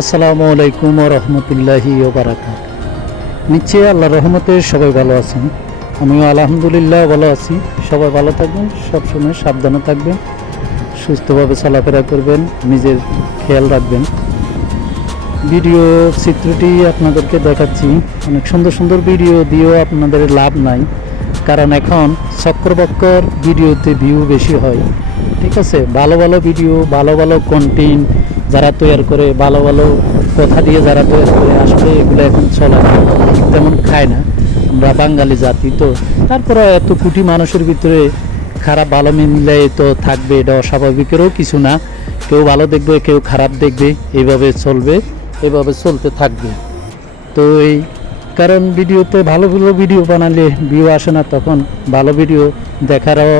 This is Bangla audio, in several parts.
আসসালামু আলাইকুম ওয়া রাহমাতুল্লাহি ওয়া বারাকাতুহু। নিশ্চয়ই আল্লাহর রহমতে সবাই ভালো আছেন, আমিও আলহামদুলিল্লাহ ভালো আছি। সবাই ভালো থাকবেন, সবসময় সাবধানে থাকবেন, সুস্থভাবে চলাফেরা করবেন, নিজের খেয়াল রাখবেন। ভিডিও চিত্রটি আপনাদেরকে দেখাচ্ছি। অনেক সুন্দর সুন্দর ভিডিও দিয়েও আপনাদের লাভ নাই, কারণ এখন চক্রবক্কর ভিডিওতে ভিউ বেশি হয়। ঠিক আছে, ভালো ভালো ভিডিও, ভালো ভালো কন্টেন্ট যারা তৈরি করে, ভালো ভালো কথা দিয়ে যারা তৈরি করে, আসলে এগুলো এখন চলে না, তেমন খায় না। আমরা বাঙালি জাতি তো, তারপরে এত কোটি মানুষের ভিতরে খারাপ ভালো মিললে তো থাকবে, এটা অস্বাভাবিকেরও কিছু না। কেউ ভালো দেখবে, কেউ খারাপ দেখবে, এইভাবে চলবে, এভাবে চলতে থাকবে। তো এই কারণ ভিডিওতে ভালো ভালো ভিডিও বানালে ভিউ আসে না, তখন ভালো ভিডিও দেখারও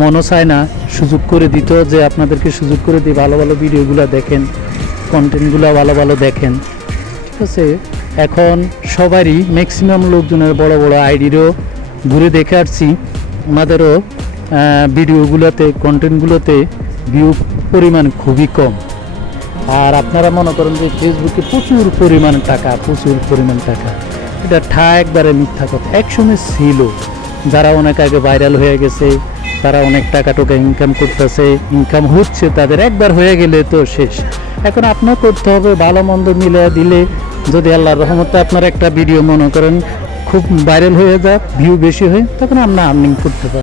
মনও চায় না। সুযোগ করে দিত যে আপনাদেরকে সুযোগ করে দিই, ভালো ভালো ভিডিওগুলো দেখেন, কন্টেন্টগুলো ভালো ভালো দেখেন। ঠিক আছে, এখন সবারই ম্যাক্সিমাম লোকজনের বড় বড় আইডিরও ঘুরে দেখে আসছি, আমাদেরও ভিডিওগুলোতে, কন্টেন্টগুলোতে ভিউ পরিমাণ খুবই কম। আর আপনারা মনে করেন যে ফেসবুকে প্রচুর পরিমাণ টাকা, এটা একবারে মিথ্যা কথা। একসময় ছিল যারা অনেক আগে ভাইরাল হয়ে গেছে, তারা অনেক টাকা ইনকাম করতেছে, ইনকাম হচ্ছে, তাদের একবার হয়ে গেলে তো শেষ। এখন আপনার করতে হবে, ভালো মন্দ মিলে দিলে যদি আল্লাহর রহমতে আপনার একটা ভিডিও মনে করেন খুব ভাইরাল হয়ে যায়, ভিউ বেশি হয়, তখন আমরা আর্নিং করতে পারি।